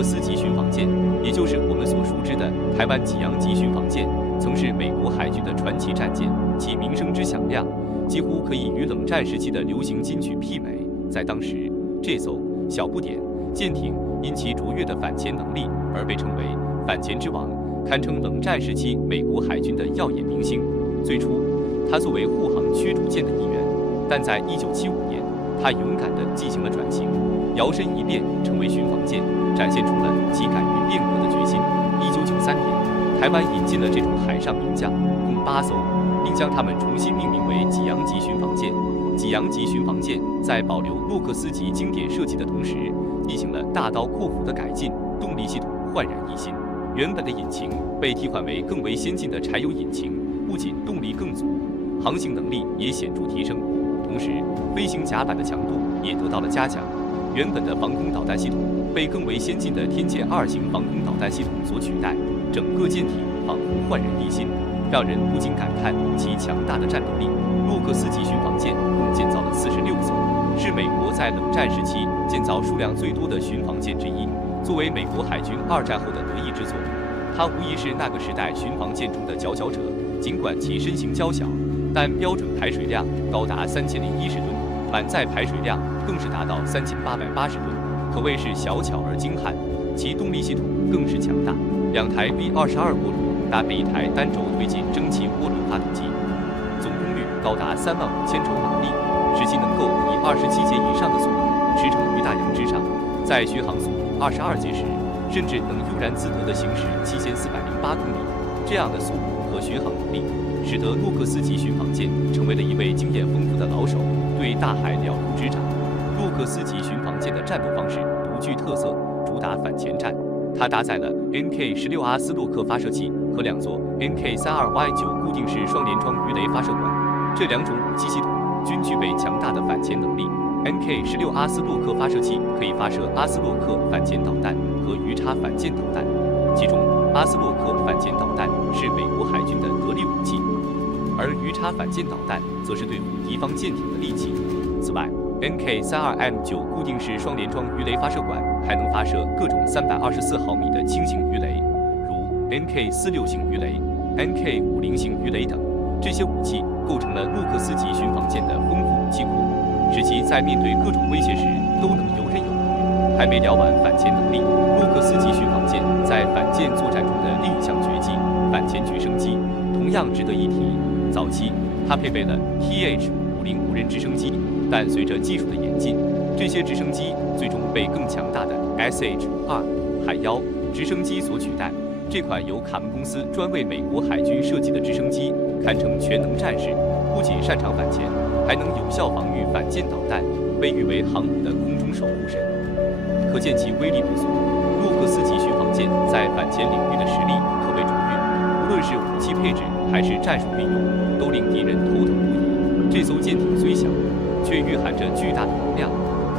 克斯级巡防舰，也就是我们所熟知的台湾济阳级巡防舰，曾是美国海军的传奇战舰，其名声之响亮，几乎可以与冷战时期的流行金曲媲美。在当时，这艘小不点舰艇因其卓越的反潜能力而被称为反潜之王，堪称冷战时期美国海军的耀眼明星。最初，它作为护航驱逐舰的一员，但在1975年，它勇敢地进行了转型，摇身一变成为巡防舰，展现出了其敢于变革的决心。1993年，台湾引进了这种海上名将，共8艘，并将它们重新命名为济阳级巡防舰。济阳级巡防舰在保留洛克斯级经典设计的同时，进行了大刀阔斧的改进，动力系统焕然一新。原本的引擎被替换为更为先进的柴油引擎，不仅动力更足，航行能力也显著提升。同时，飞行甲板的强度也得到了加强。原本的防空导弹系统被更为先进的天剑2型防空导弹系统所取代，整个舰艇仿佛焕然一新，让人不禁感叹其强大的战斗力。洛克斯级巡防舰共建造了46艘，是美国在冷战时期建造数量最多的巡防舰之一。作为美国海军2战后的得意之作，它无疑是那个时代巡防舰中的佼佼者。尽管其身形娇小，但标准排水量高达3010吨，满载排水量更是达到3880吨，可谓是小巧而精悍。其动力系统更是强大，2台 V22涡轮搭配1台单轴推进蒸汽涡轮发动机，总功率高达35000牛马力，使其能够以27节以上的速度驰骋于大洋之上。在巡航速度22节时，甚至能悠然自得地行驶7408公里。这样的速度和巡航能力，使得洛克斯级巡防舰成为了一位经验丰富的老手，对大海了如指掌。洛克斯级巡防舰的战斗方式独具特色，主打反潜战。它搭载了 Mk-16 阿斯洛克发射器和2座 Mk-32Y9 固定式双联装鱼雷发射管，这2种武器系统均具备强大的反潜能力。Mk-16 阿斯洛克发射器可以发射阿斯洛克反潜导弹和鱼叉反舰导弹，其中阿斯洛克反潜导弹是美国海军的得力武器，而鱼叉反舰导弹则是对付敌方舰艇的利器。此外， Mk-32M9 固定式双联装鱼雷发射管还能发射各种324毫米的轻型鱼雷，如 Mk-46型鱼雷、Mk-50型鱼雷等。这些武器构成了洛克斯级巡防舰的丰富武器库，使其在面对各种威胁时都能游刃有余。还没聊完反潜能力，洛克斯级巡防舰在反舰作战中的另一项绝技——反潜直升机，同样值得一提。早期，它配备了 TH-50无人直升机，但随着技术的演进，这些直升机最终被更强大的 SH-2海妖直升机所取代。这款由卡门公司专为美国海军设计的直升机，堪称全能战士，不仅擅长反潜，还能有效防御反舰导弹，被誉为航母的空中守护神，可见其威力不俗。洛克斯级巡防舰在反潜领域的实力可谓卓越，无论是武器配置还是战术运用，都令敌人头疼不已。这艘舰艇虽小，却蕴含着巨大的能量，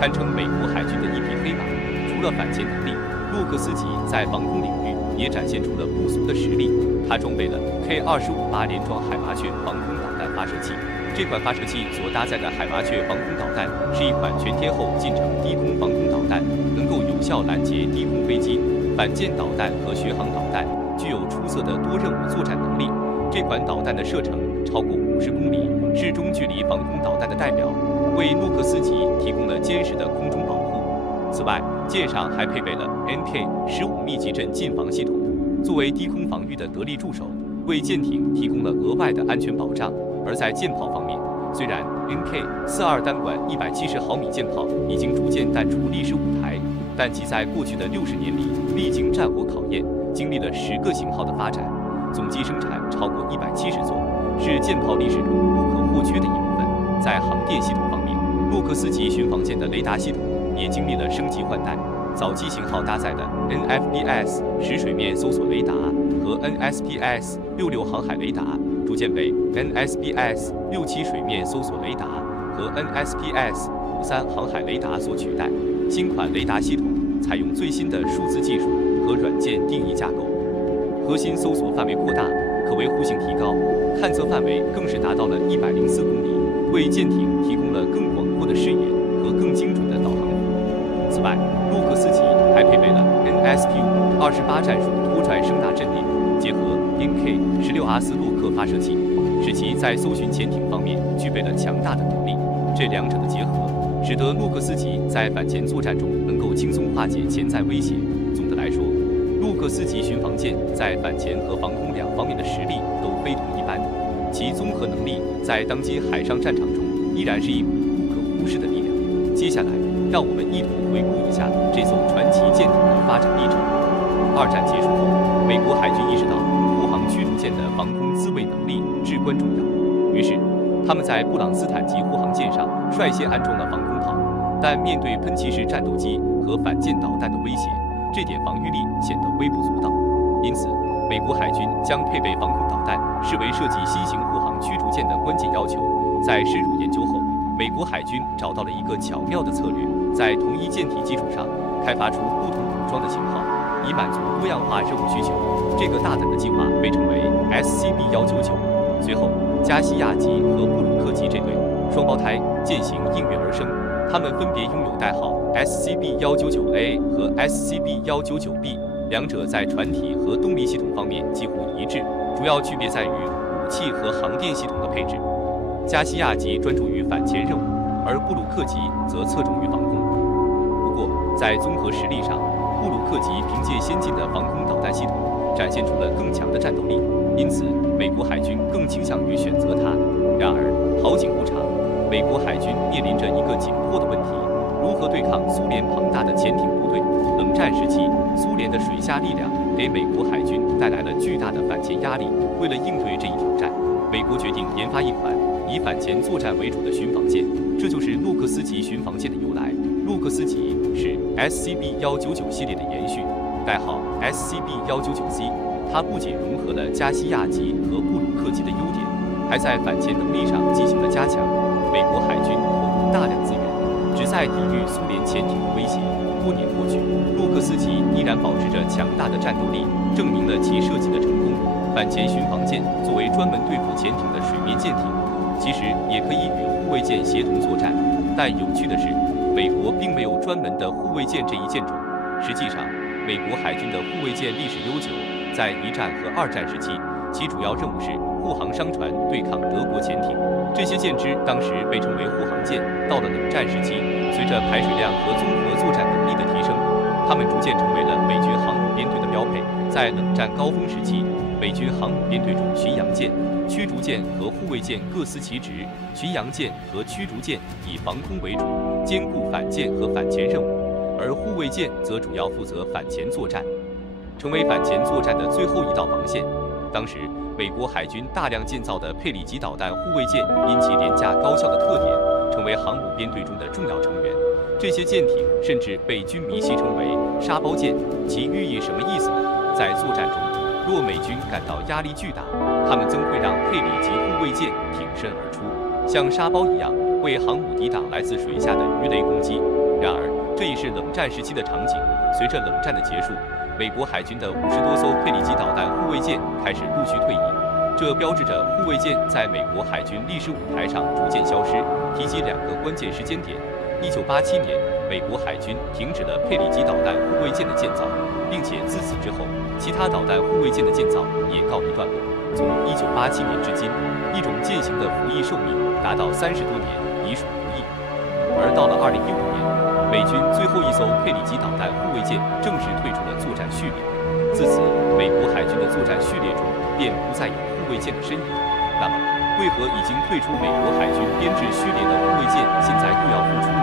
堪称美国海军的一匹黑马。除了反潜能力，洛克斯级在防空领域也展现出了不俗的实力。它装备了 K-25-8联装海麻雀防空导弹发射器。这款发射器所搭载的海麻雀防空导弹是一款全天候近程低空防空导弹，能够有效拦截低空飞机、反舰导弹和巡航导弹，具有出色的多任务作战能力。这款导弹的射程超过50公里，是中距离防空导弹的代表，为洛克斯级提供了坚实的空中保护。此外，舰上还配备了 Mk-15密集阵近防系统，作为低空防御的得力助手，为舰艇提供了额外的安全保障。而在舰炮方面，虽然 Mk-42单管170毫米舰炮已经逐渐淡出历史舞台，但其在过去的60年里历经战火考验，经历了10个型号的发展，总计生产超过170座，是舰炮历史中不可或缺的一部分。在航电系统方面，洛克斯级巡防舰的雷达系统也经历了升级换代。早期型号搭载的 NFBS 10水面搜索雷达和 NSPS 66航海雷达，逐渐被 NSBS 67水面搜索雷达和 NSPS 53航海雷达所取代。新款雷达系统采用最新的数字技术和软件定义架构，核心搜索范围扩大，可维护性提高，探测范围更是达到了104公里，为舰艇提供了更广阔的视野和更精准的导航服务。此外，洛克斯级还配备了 SQ-28战术拖拽声纳阵列，结合 Mk-16R4洛克发射器，使其在搜寻潜艇方面具备了强大的能力。这两者的结合，使得洛克斯级在反潜作战中能够轻松化解潜在威胁。总的来说，洛克斯级巡防舰在反潜和防空两方面的实力都非同一般，其综合能力在当今海上战场中依然是一股不可忽视的力量。接下来，让我们一同回顾一下这艘传奇舰艇的发展历程。二战结束后，美国海军意识到护航驱逐舰的防空自卫能力至关重要，于是他们在布朗斯坦级护航舰上率先安装了防空炮。但面对喷气式战斗机和反舰导弹的威胁，这点防御力显得微不足道。因此，美国海军将配备防空导弹视为设计新型护航驱逐舰的关键要求。在深入研究后，美国海军找到了一个巧妙的策略，在同一舰体基础上开发出不同武装的型号，以满足多样化任务需求。这个大胆的计划被称为 SCB-199。随后，加西亚级和布鲁克级这对双胞胎舰型应运而生，它们分别拥有代号 SCB-199A 和 SCB-199B， 两者在船体和动力系统方面几乎一致，主要区别在于武器和航电系统的配置。加西亚级专注于反潜任务，而布鲁克级则侧重于防空。不过，在综合实力上，布鲁克级凭借先进的防空导弹系统，展现出了更强的战斗力，因此美国海军更倾向于选择它。然而，好景不长，美国海军面临着一个紧迫的问题：如何对抗苏联庞大的潜艇部队？冷战时期，苏联的水下力量给美国海军带来了巨大的反潜压力。为了应对这一挑战，美国决定研发一款以反潜作战为主的巡防舰，这就是洛克斯级巡防舰的由来。洛克斯级是 SCB-199系列的延续，代号 SCB-199C。它不仅融合了加西亚级和布鲁克级的优点，还在反潜能力上进行了加强。美国海军投入大量资源，旨在抵御苏联潜艇的威胁。多年过去，洛克斯级依然保持着强大的战斗力，证明了其设计的成功。反潜巡防舰作为专门对付潜艇的水面舰艇，其实也可以与护卫舰协同作战。但有趣的是，美国并没有专门的护卫舰这一舰种。实际上，美国海军的护卫舰历史悠久，在一战和二战时期，其主要任务是护航商船对抗德国潜艇。这些舰只当时被称为护航舰。到了冷战时期，随着排水量和综合作战能力的提升，它们逐渐成为了美军航母编队的标配。在冷战高峰时期，美军航母编队中，巡洋舰、驱逐舰和护卫舰各司其职。巡洋舰和驱逐舰以防空为主，兼顾反舰和反潜任务，而护卫舰则主要负责反潜作战，成为反潜作战的最后一道防线。当时，美国海军大量建造的佩里级导弹护卫舰因其廉价高效的特点，成为航母编队中的重要成员。这些舰艇甚至被军迷戏称为“沙包舰”，其寓意什么意思呢？在作战中，若美军感到压力巨大，他们曾会让佩里级护卫舰挺身而出，像沙包一样为航母抵挡来自水下的鱼雷攻击。然而，这也是冷战时期的场景。随着冷战的结束，美国海军的50多艘佩里级导弹护卫舰开始陆续退役，这标志着护卫舰在美国海军历史舞台上逐渐消失。提及两个关键时间点：1987年，美国海军停止了佩里级导弹护卫舰的建造，并且自此之后，其他导弹护卫舰的建造也告一段落。从1987年至今，一种舰型的服役寿命达到30多年，已属不易。而到了2015年，美军最后一艘佩里级导弹护卫舰正式退出了作战序列。自此，美国海军的作战序列中便不再有护卫舰的身影。那么，为何已经退出美国海军编制序列的护卫舰现在又要复出呢？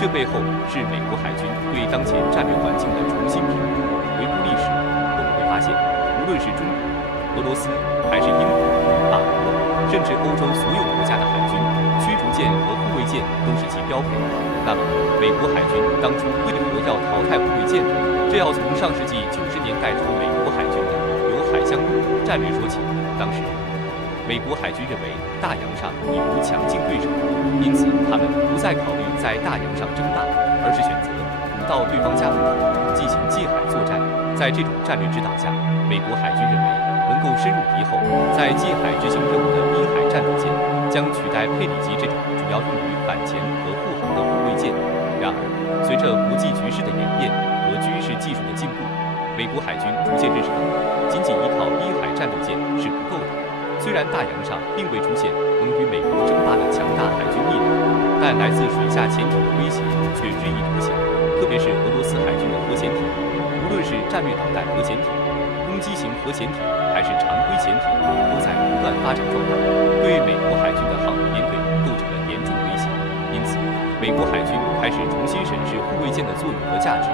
这背后是美国海军对当前战略环境的重新评估。回顾历史，我们会发现，无论是中国、俄罗斯，还是英国、法国，甚至欧洲所有国家的海军，驱逐舰和护卫舰都是其标配。那么，美国海军当初为何要淘汰护卫舰呢？这要从上世纪90年代初美国海军的由海向陆战略说起。当时，美国海军认为大洋上已无强劲对手，因此他们不再考虑在大洋上争霸，而是选择捕到对方家门口进行界海作战。在这种战略指导下，美国海军认为能够深入敌后，在界海执行任务的滨海战斗舰将取代佩里级这种主要用于反潜和护航的护卫舰。然而，随着着国际局势的演变和军事技术的进步，美国海军逐渐认识到，仅仅依靠滨海战斗舰是不够的。虽然大洋上并未出现能与美国争霸的强大海军力量，但来自水下潜艇的威胁却日益凸显。特别是俄罗斯海军的核潜艇，无论是战略导弹核潜艇、攻击型核潜艇还是常规潜艇，都在不断发展壮大，对美国海军的航母编队构成了严重威胁。因此，美国海军开始重新审视护卫舰的作用和价值。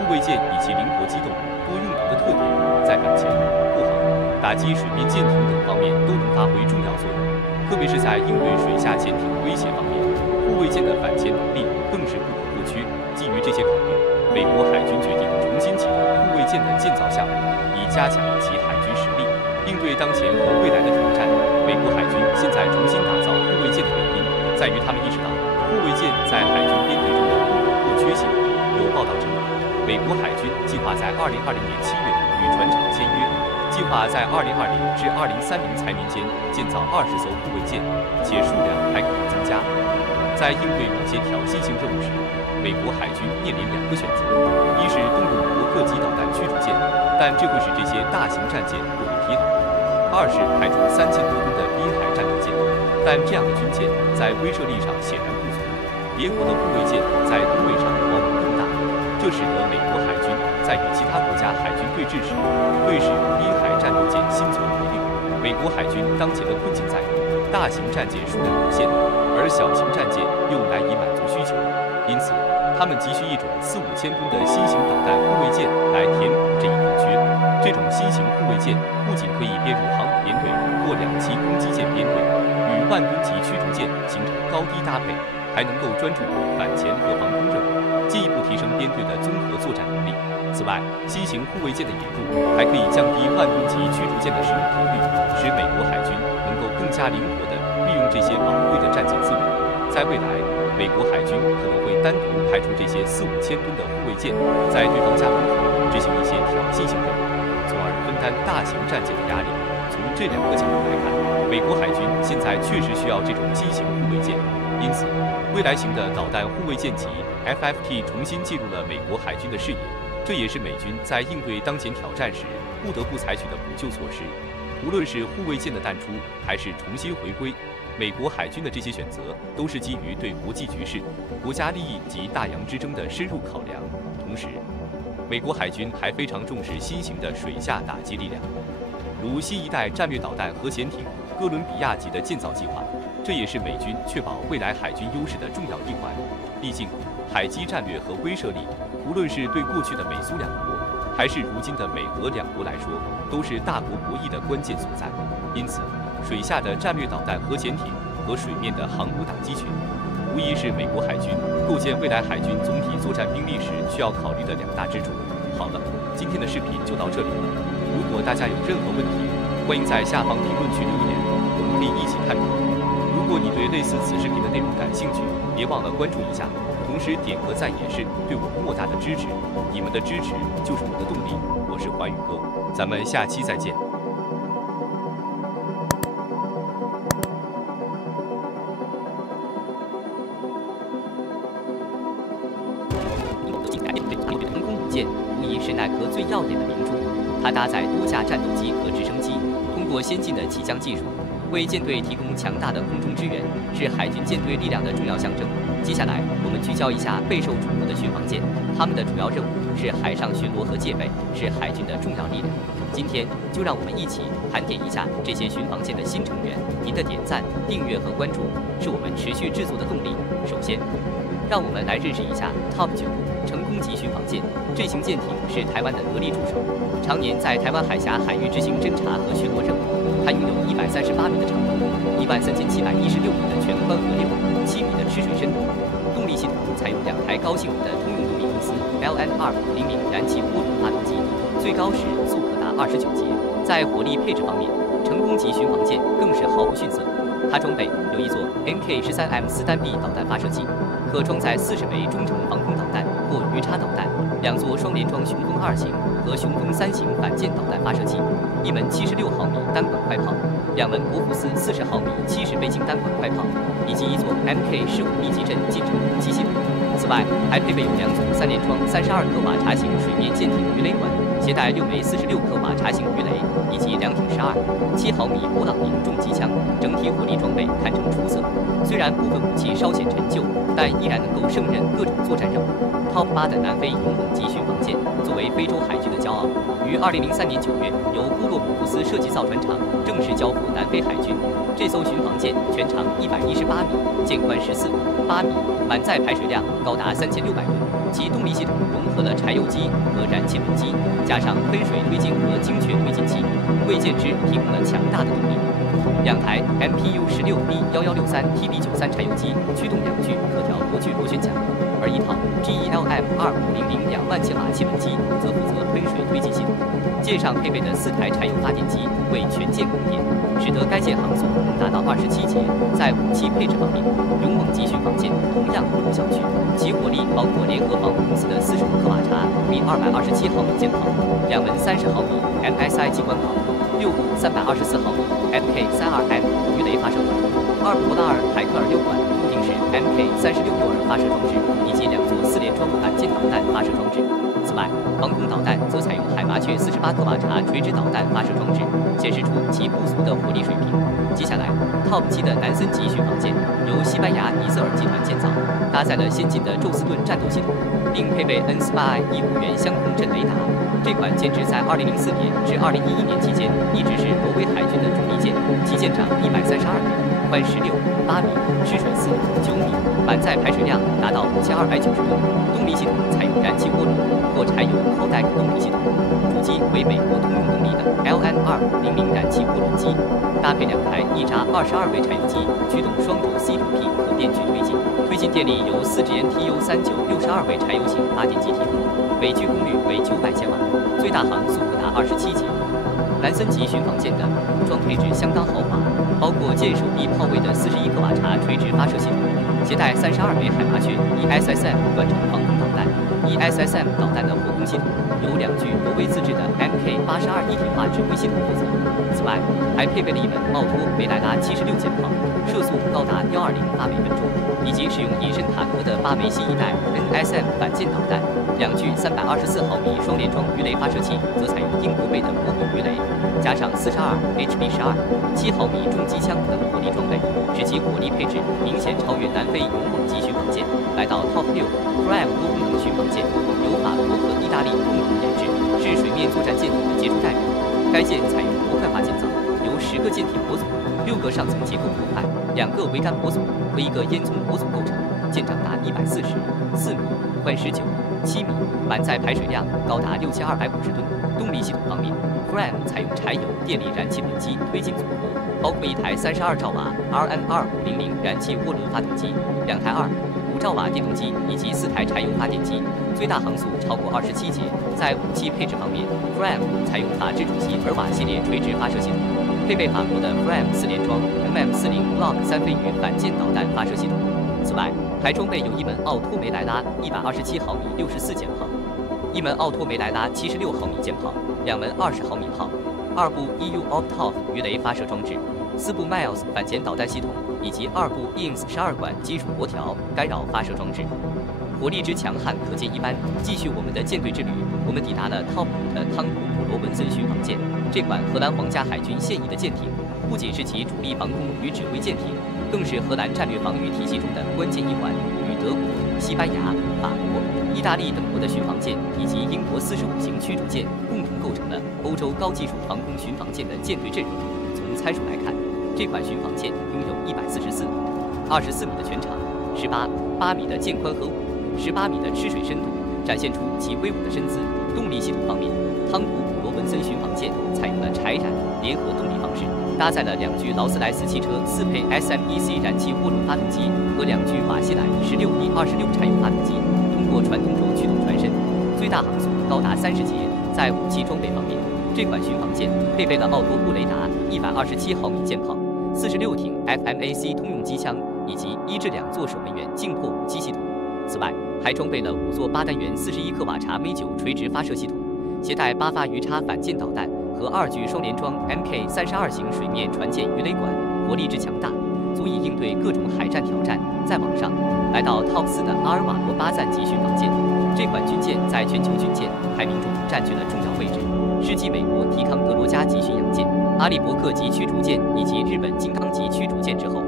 护卫舰以其灵活机动、多用途的特点，在反潜、护航、打击水面舰艇等方面都能发挥重要作用。特别是在应对水下潜艇威胁方面，护卫舰的反潜能力更是不可或缺。基于这些考虑，美国海军决定重新启动护卫舰的建造项目，以加强其海军实力，应对当前和未来的挑战。美国海军现在重新打造护卫舰的原因，在于他们意识到护卫舰在海军编队中的不可或缺性。有报道称，美国海军计划在2020年7月与船厂签约，计划在2020至2030财年间建造20艘护卫舰，且数量还可能增加。在应对某些挑衅性任务时，美国海军面临2个选择：一是动用伯克级导弹驱逐舰，但这会使这些大型战舰过于疲劳；二是派出3000多吨的滨海战斗舰，但这样的军舰在威慑力上显然不足。别国的护卫舰在吨位上往往更大，这使得美国海军在与其他国家海军对峙时，对使用滨海战斗舰心存疑虑。美国海军当前的困境在于，大型战舰数量有限，而小型战舰又难以满足需求，因此，他们急需一种4、5千吨的新型导弹护卫舰来填补这一空缺。这种新型护卫舰不仅可以编入航母编队或2栖攻击舰编队，与万吨级驱逐舰形成高低搭配，还能够专注于反潜和防空任务，进一步提升编队的综合作战能力。此外，新型护卫舰的引入还可以降低万吨级驱逐舰的使用频率，使美国海军能够更加灵活地利用这些宝贵的战舰资源。在未来，美国海军可能会单独派出这些4、5千吨的护卫舰，在对方家门口执行一些挑衅性任务，从而分担大型战舰的压力。从这2个角度来看，美国海军现在确实需要这种新型护卫舰，因此，未来型的导弹护卫舰级 FFT 重新进入了美国海军的视野。这也是美军在应对当前挑战时不得不采取的补救措施。无论是护卫舰的淡出，还是重新回归，美国海军的这些选择都是基于对国际局势、国家利益及大洋之争的深入考量。同时，美国海军还非常重视新型的水下打击力量，如新一代战略导弹核潜艇哥伦比亚级的建造计划。这也是美军确保未来海军优势的重要一环。毕竟，海基战略和威慑力，无论是对过去的美苏2国，还是如今的美俄2国来说，都是大国博弈的关键所在。因此，水下的战略导弹核潜艇和水面的航母打击群，无疑是美国海军构建未来海军总体作战兵力时需要考虑的2大支柱。好了，今天的视频就到这里了。如果大家有任何问题，欢迎在下方评论区留言，我们可以一起探讨。如果你对类似此视频的内容感兴趣，别忘了关注一下，同时点个赞也是对我莫大的支持。你们的支持就是我的动力。我是环宇哥，咱们下期再见。航空母舰无疑是耐克最耀眼的明珠，它搭载多架战斗机和直升机，通过先进的起降技术，为舰队提供强大的空中支援，是海军舰队力量的重要象征。接下来，我们聚焦一下备受瞩目的巡防舰，它们的主要任务是海上巡逻和戒备，是海军的重要力量。今天就让我们一起盘点一下这些巡防舰的新成员。您的点赞、订阅和关注是我们持续制作的动力。首先，让我们来认识一下 TOP 9成功级巡防舰。这型舰艇是台湾的得力助手，常年在台湾海峡海域执行侦察和巡逻任务。它拥有138米的长度，13716米的全宽和溜，7米的吃水深度。动力系统采用2台高性能的通用动力公司 LN2500燃气涡轮发动机，最高时速可达29节。在火力配置方面，成功级巡防舰更是毫不逊色。它装备有一座 MK13M4单臂导弹发射器，可装载40枚中程防空导弹或鱼叉导弹，2座双联装雄风2型和雄风3型反舰导弹发射器，1门76毫米单管快炮2门博福斯40毫米70倍镜单管快炮，以及一座 Mk15密集阵近程武器系统。此外，还配备有2组3联装32克瓦茶型水面舰艇鱼雷管，携带6枚46克瓦茶型鱼雷，以及2挺7毫米勃朗宁重机枪，整体火力装备堪称出色。虽然部分武器稍显陈旧，但依然能够胜任各种作战任务。Top 8的南非勇猛级巡防舰作为非洲海军的骄傲，于2003年9月由部落姆福斯设计造船厂正式交付南非海军。这艘巡防舰全长118米，舰宽14米，8米，满载排水量高达3600吨。其动力系统融合了柴油机和燃气轮机，加上喷水推进和精确推进器，为舰只提供了强大的动力。2台 MPU-16B1163TB93 柴油机驱动2具可调螺距螺旋桨，而一套 GELM-2500 2万千瓦气轮机则负责喷水推进系统。舰上配备的4台柴油发电机为全舰供电，使得该舰航速能达到27节。在武器配置方面，勇猛级巡防舰同样不容小觑，其火力包括联合防务公司的45克瓦查比227毫米舰炮，2门30毫米 MSI 机关炮，6部324毫米 Mk32M 鱼雷发射管，2部拉尔海克尔6管固定式 Mk3662发射装置，以及2座4联装反舰导弹发射装置。此外，防空导弹则采用海麻雀48克瓦查垂直导弹发射装置，显示出其不俗的火力水平。接下来 ，Top 7的南森级巡防舰由西班牙尼瑟尔集团建造，搭载了先进的宙斯盾战斗系统，并配备 N-SPY-15元相控阵雷达。这款舰只在2004年至2011年期间一直是挪威海军的主力舰，其舰长132米，宽16、8米，吃水4、9米，满载排水量达到5290吨。动力系统采用燃气涡轮或柴油 Kodak 动力系统，主机为美国通用动力的 LN-200燃气涡轮机，搭配2台一扎22位柴油机，驱动双轴 C2P 可电距推进，推进电力由4GNTU39 62位柴油型发电机提供，尾矩功率为900千瓦，最大航速可达27节。南森级巡防舰的武装配置相当豪华，包括舰首臂炮位的41克瓦查垂直发射系统，携带32枚海麻雀 ESSM 短程防空导弹。ESSM 导弹的火攻系统由2具挪威自制的 Mk82一体化指挥系统负责。此外，还配备了1门奥托梅莱拉76舰炮，射速高达120发每分钟，以及使用隐身塔壳的8枚新一代 NSM 反舰导弹。2具324毫米双联装鱼雷发射器则采用英国备的魔鬼鱼雷，加上42 HB12 7毫米重机枪等火力装备，使其火力配置明显超越南非勇猛级巡防舰。来到 Top 6 Prime 多功能巡防舰，由法国和意大利共同研制，是水面作战舰艇的杰出代表。该舰采用模块化建造，由10个舰体模组、6个上层结构模块、2个桅杆模组和1个烟囱模组构成，舰长达140、4米，宽19、7米，满载排水量高达6250吨。动力系统方面 ，Prime 采用柴油电力燃气轮机推进组合，包括1台32兆瓦 RN-2500 燃气涡轮发动机，2台5兆瓦电动机以及4台柴油发电机，最大航速超过27节。在武器配置方面 ，Prime 采用法制主席尔瓦系列垂直发射系统，配备法国的 Prime 4联装 MM40 Block 3飞鱼反舰导弹发射系统。此外，还装备有1门奥托梅莱拉127毫米64舰炮，1门奥托梅莱拉76毫米舰炮，2门20毫米炮，2部 EU Optov 鱼雷发射装置，4部 Miles 反潜导弹系统，以及2部 INS 12管基础驳条干扰发射装置。火力之强悍可见一斑。继续我们的舰队之旅，我们抵达了 Top 5的汤普普罗文森巡防舰。这款荷兰皇家海军现役的舰艇，不仅是其主力防空与指挥舰艇，更是荷兰战略防御体系中的关键一环，与德国、西班牙、法国、意大利等国的巡防舰以及英国45型驱逐舰共同构成了欧洲高技术防空巡防舰的舰队阵容。从参数来看，这款巡防舰拥有144米、24米的全长、8米的舰宽和15、18米的吃水深度，展现出其威武的身姿。动力系统方面，汤普普罗文森巡防舰采用了柴燃联合动力方式，搭载了2具劳斯莱斯汽车4配 SMEC 燃气涡轮发动机和2具瓦西兰16E26柴油发动机，通过传动轴驱动船身，最大航速高达30节。在武器装备方面，这款巡防舰配备了奥托布雷达127毫米舰炮、46挺 FMAC 通用机枪以及1至2座守门员静迫武器系统。此外，还装备了5座8单元41克瓦查 M9 垂直发射系统，携带8发鱼叉反舰导弹和2具双联装 Mk32型水面船舰鱼雷管，火力之强大，足以应对各种海战挑战。再往上，来到 Top 4的阿尔瓦罗巴赞级巡防舰，这款军舰在全球军舰排名中占据了重要位置，是继美国提康德罗加级巡洋舰、阿利伯克级驱逐舰以及日本金刚级驱逐舰之后，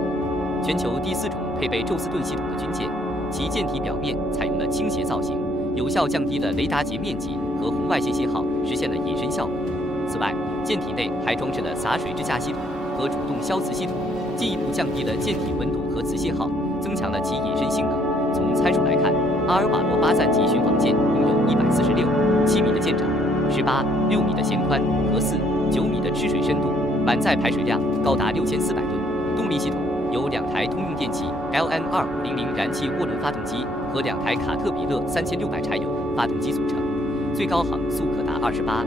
全球第4种配备宙斯盾系统的军舰。其舰体表面采用了倾斜造型，有效降低了雷达截面积和红外线信号，实现了隐身效果。此外，舰体内还装置了洒水支架系统和主动消磁系统，进一步降低了舰体温度和磁信号，增强了其隐身性能。从参数来看，阿尔瓦罗巴赞级巡防舰拥有146.7米的舰长，18.6米的舷宽和4.9米的吃水深度，满载排水量高达6400吨。动力系统由2台通用电气 LN2500燃气涡轮发动机和2台卡特彼勒3600柴油发动机组成，最高航速可达28.5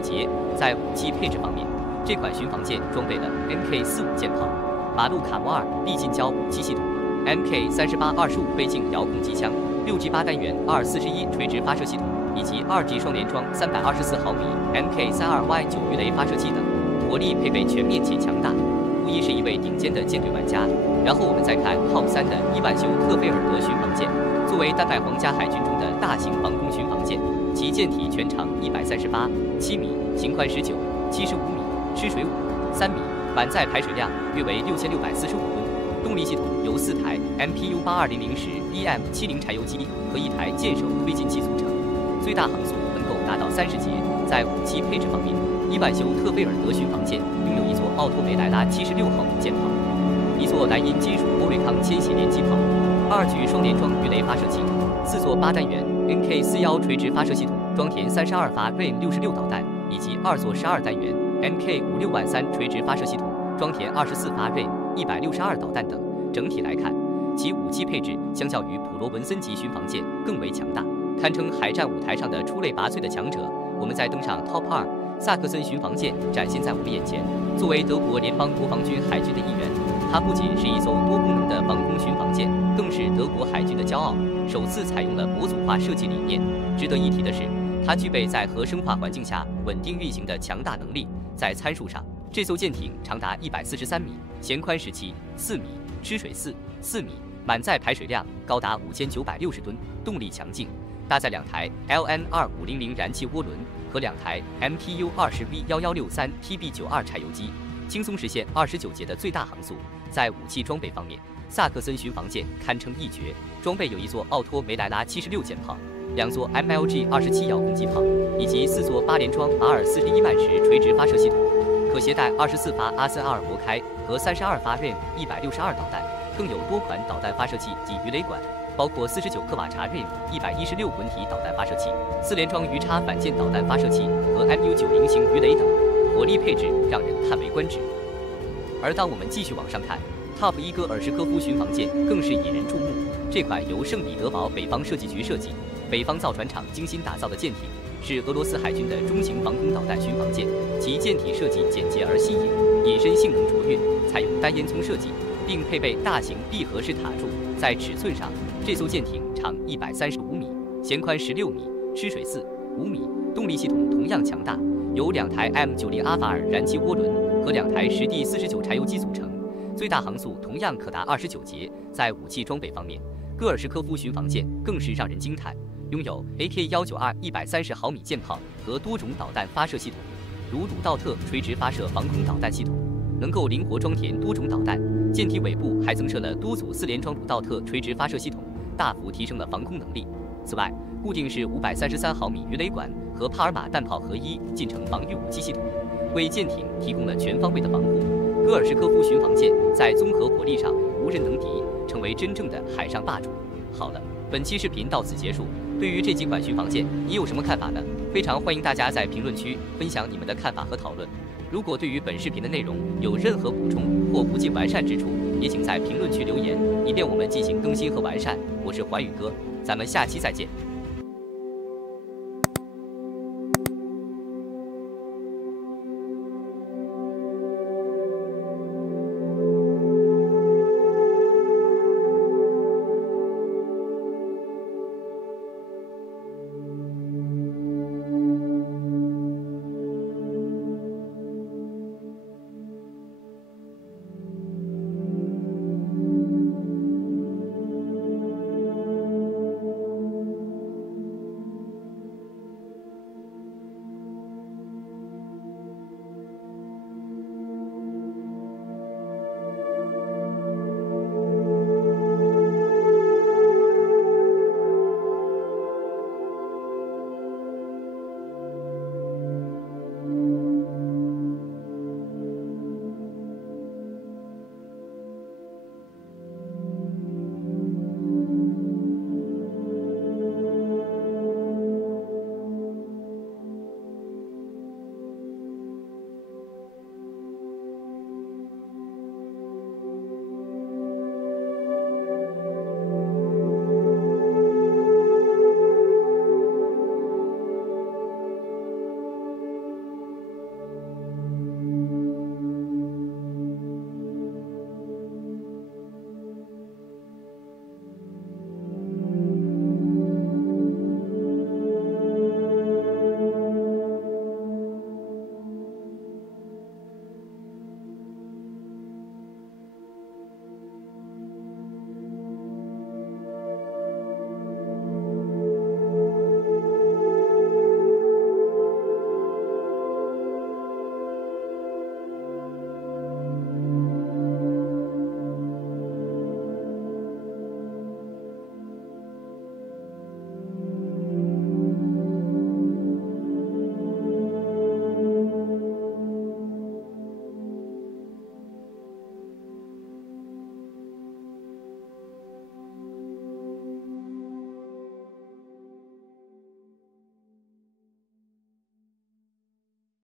节。在武器配置方面，这款巡防舰装备了 Mk45舰炮、马路卡摩尔力近焦武器系统、Mk38-25倍镜遥控机枪、6G8单元241垂直发射系统，以及2G 双联装324毫米 Mk32Y9鱼雷发射器等，火力配备全面且强大。无疑是一位顶尖的舰队玩家。然后我们再看 Top 3的伊万修特菲尔德巡防舰，作为丹麦皇家海军中的大型防空巡防舰，其舰体全长138.7米，舷宽19.75米，吃水5.3米，满载排水量约为6645吨。动力系统由4台 MPU820010EM70柴油机和1台舰手推进器组成，最大航速能够达到30节。在武器配置方面，伊万修特菲尔德巡防舰拥有一座奥托梅莱拉76毫米舰炮，一座莱茵金属波瑞康铅血连击炮，2具双联装鱼雷发射器，4座8单元 Mk41垂直发射系统，装填32发 RAM66导弹，以及2座12单元 Mk56万3垂直发射系统，装填24发 RAM162导弹等。整体来看，其武器配置相较于普罗文森级巡防舰更为强大，堪称海战舞台上的出类拔萃的强者。我们再登上 Top 2，萨克森巡防舰展现在我们眼前。作为德国联邦国防军海军的一员，它不仅是一艘多功能的防空巡防舰，更是德国海军的骄傲，首次采用了模组化设计理念。值得一提的是，它具备在核生化环境下稳定运行的强大能力。在参数上，这艘舰艇长达143米，舷宽17.4米，吃水4.4米，满载排水量高达5960吨，动力强劲。搭载2台 LN2500燃气涡轮和2台 MTU20V1163TB92柴油机，轻松实现29节的最大航速。在武器装备方面，萨克森巡防舰堪称一绝，装备有一座奥托梅莱拉76舰炮、2座 MLG27遥控机炮，以及4座8联装马尔41万10垂直发射系统，可携带24发阿森阿尔伯开和32发 RAM162导弹，更有多款导弹发射器及鱼雷管，包括49克瓦查 RAM116滚体导弹发射器、4联装鱼叉反舰导弹发射器和 MU90型鱼雷等，火力配置让人叹为观止。而当我们继续往上看， Top 1戈尔什科夫巡防舰更是引人注目。这款由圣彼得堡北方设计局设计、北方造船厂精心打造的舰艇，是俄罗斯海军的中型防空导弹巡防舰，其舰体设计简洁而新颖，隐身性能卓越，采用单烟囱设计，并配备大型闭合式塔柱。在尺寸上，这艘舰艇长135米，舷宽16米，吃水4.5米。动力系统同样强大，由2台 M90阿法尔燃气涡轮和2台10D49柴油机组成，最大航速同样可达29节。在武器装备方面，戈尔什科夫巡防舰更是让人惊叹，拥有 AK-192 130毫米舰炮和多种导弹发射系统，如鲁道特垂直发射防空导弹系统，能够灵活装填多种导弹。舰体尾部还增设了多组4联装鲁道特垂直发射系统，大幅提升了防空能力。此外，固定式533毫米鱼雷管和帕尔马弹炮合一进程防御武器系统，为舰艇提供了全方位的防护。戈尔什科夫巡防舰在综合火力上无人能敌，成为真正的海上霸主。好了，本期视频到此结束。对于这几款巡防舰，你有什么看法呢？非常欢迎大家在评论区分享你们的看法和讨论。如果对于本视频的内容有任何补充或不尽完善之处，也请在评论区留言，以便我们进行更新和完善。我是寰宇哥，咱们下期再见。